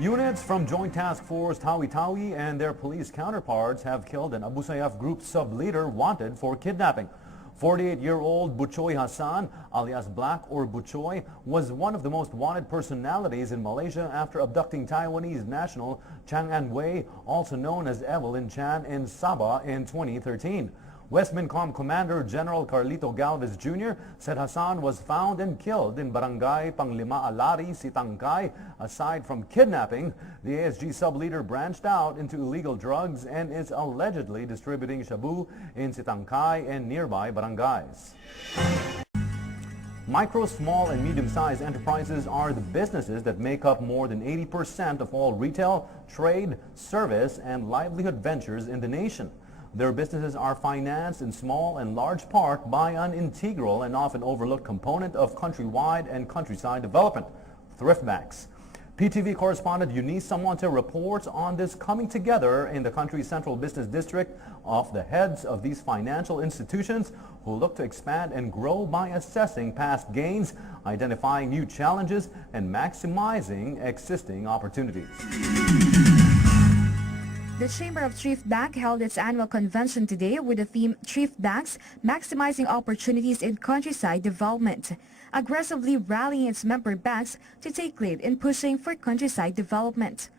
Units from Joint Task Force Tawi-Tawi and their police counterparts have killed an Abu Sayyaf group sub-leader wanted for kidnapping. 48-year-old Buchoy Hassan, alias Black or Buchoy, was one of the most wanted personalities in Malaysia after abducting Taiwanese national Chang An-wei, also known as Evelyn Chan, in Sabah in 2013. West Mincom Commander General Carlito Galvez Jr. said Hassan was found and killed in Barangay Panglima Alari, Sitangkay. Aside from kidnapping, the ASG sub-leader branched out into illegal drugs and is allegedly distributing shabu in Sitangkay and nearby barangays. Micro, small, and medium-sized enterprises are the businesses that make up more than 80% of all retail, trade, service, and livelihood ventures in the nation. Their businesses are financed in small and large part by an integral and often overlooked component of countrywide and countryside development, thrift banks. PTV correspondent Eunice Samonte reports on this coming together in the country's central business district of the heads of these financial institutions who look to expand and grow by assessing past gains, identifying new challenges, and maximizing existing opportunities. The Chamber of Thrift Bank held its annual convention today with the theme Thrift Banks Maximizing Opportunities in Countryside Development, aggressively rallying its member banks to take lead in pushing for countryside development.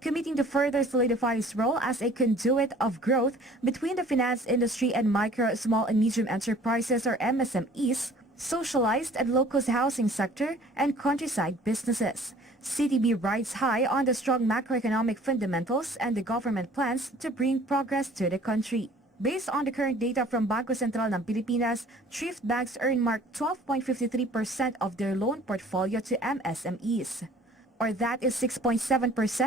Committing to further solidify its role as a conduit of growth between the finance industry and micro, small, and medium enterprises or MSMEs, socialized and low-cost housing sector, and countryside businesses. CTB rides high on the strong macroeconomic fundamentals and the government plans to bring progress to the country. Based on the current data from Bangko Sentral ng Pilipinas, thrift banks earmarked 12.53% of their loan portfolio to MSMEs. Or that is 6.7%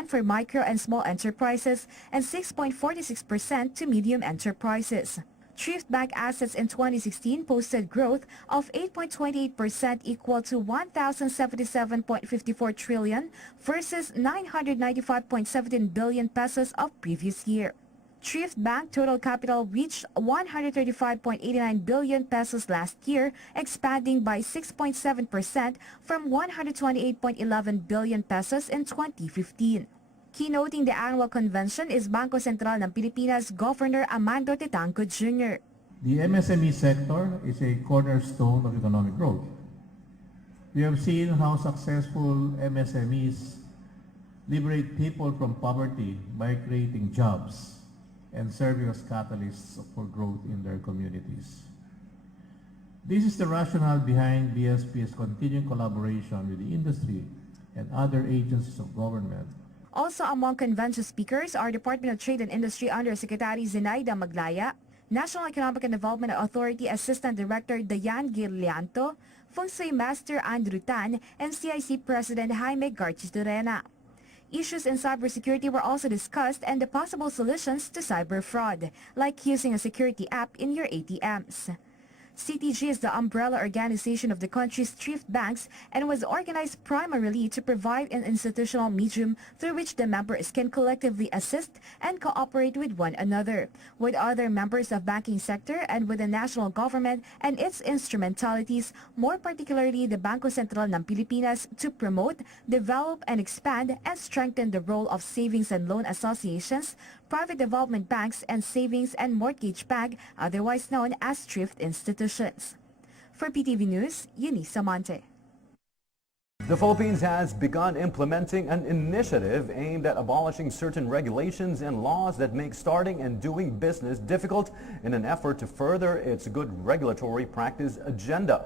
for micro and small enterprises and 6.46% to medium enterprises. Thrift Bank assets in 2016 posted growth of 8.28% equal to 1,077.54 trillion versus 995.17 billion pesos of previous year. Thrift Bank total capital reached 135.89 billion pesos last year, expanding by 6.7% from 128.11 billion pesos in 2015. Keynoting the annual convention is Bangko Sentral ng Pilipinas Governor Amando Tetangco Jr. The MSME sector is a cornerstone of economic growth. We have seen how successful MSMEs liberate people from poverty by creating jobs and serving as catalysts for growth in their communities. This is the rationale behind BSP's continuing collaboration with the industry and other agencies of government. Also among convention speakers are Department of Trade and Industry Undersecretary Zenaida Maglaya, National Economic and Development Authority Assistant Director Dayan Girlianto, Feng Shui Master Andrew Tan, and CIC President Jaime Garchitorena. Issues in cybersecurity were also discussed and the possible solutions to cyber fraud, like using a security app in your ATMs. CTG is the umbrella organization of the country's thrift banks and was organized primarily to provide an institutional medium through which the members can collectively assist and cooperate with one another, with other members of banking sector and with the national government and its instrumentalities, more particularly the Bangko Sentral ng Pilipinas, to promote, develop, and expand and strengthen the role of savings and loan associations, private development banks, and savings and mortgage bank, otherwise known as thrift institutions. For PTV News, Eunice Samonte. The Philippines has begun implementing an initiative aimed at abolishing certain regulations and laws that make starting and doing business difficult in an effort to further its good regulatory practice agenda.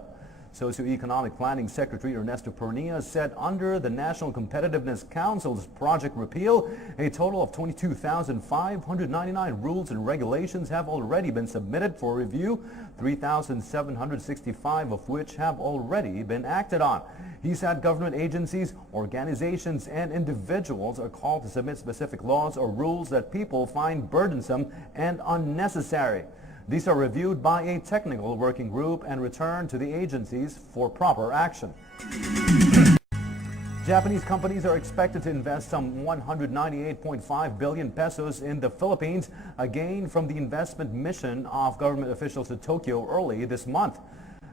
Socioeconomic Planning Secretary Ernesto Pernia said under the National Competitiveness Council's Project Repeal, a total of 22,599 rules and regulations have already been submitted for review, 3,765 of which have already been acted on. He said government agencies, organizations, and individuals are called to submit specific laws or rules that people find burdensome and unnecessary. These are reviewed by a technical working group and returned to the agencies for proper action. Japanese companies are expected to invest some 198.5 billion pesos in the Philippines, a gain from the investment mission of government officials to Tokyo early this month.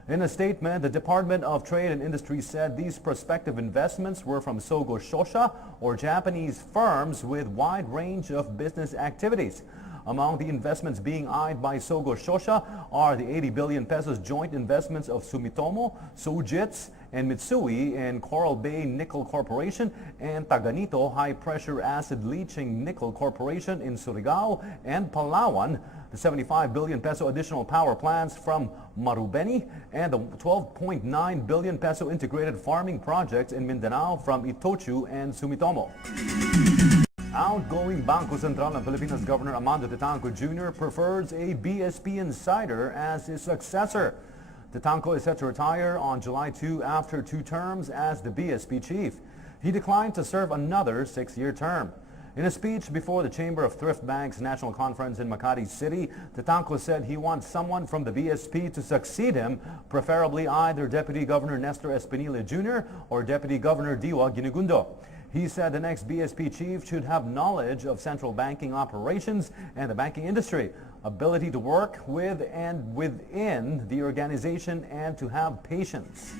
In a statement, the Department of Trade and Industry said these prospective investments were from Sogo Shosha, or Japanese firms with wide range of business activities. Among the investments being eyed by Sogo Shosha are the 80 billion pesos joint investments of Sumitomo, Sojitz, and Mitsui in Coral Bay Nickel Corporation and Taganito High Pressure Acid Leaching Nickel Corporation in Surigao and Palawan, the 75 billion peso additional power plants from Marubeni, and the 12.9 billion peso integrated farming projects in Mindanao from Itochu and Sumitomo. Outgoing Bangko Sentral ng Pilipinas Governor Amando Titanco Jr. prefers a BSP insider as his successor. Titanco is set to retire on July 2 after 2 terms as the BSP chief. He declined to serve another 6-year term. In a speech before the Chamber of Thrift Banks National Conference in Makati City, Titanco said he wants someone from the BSP to succeed him, preferably either Deputy Governor Nestor Espinilla Jr. or Deputy Governor Diwa Ginigundo. He said the next BSP chief should have knowledge of central banking operations and the banking industry, ability to work with and within the organization, and to have patience.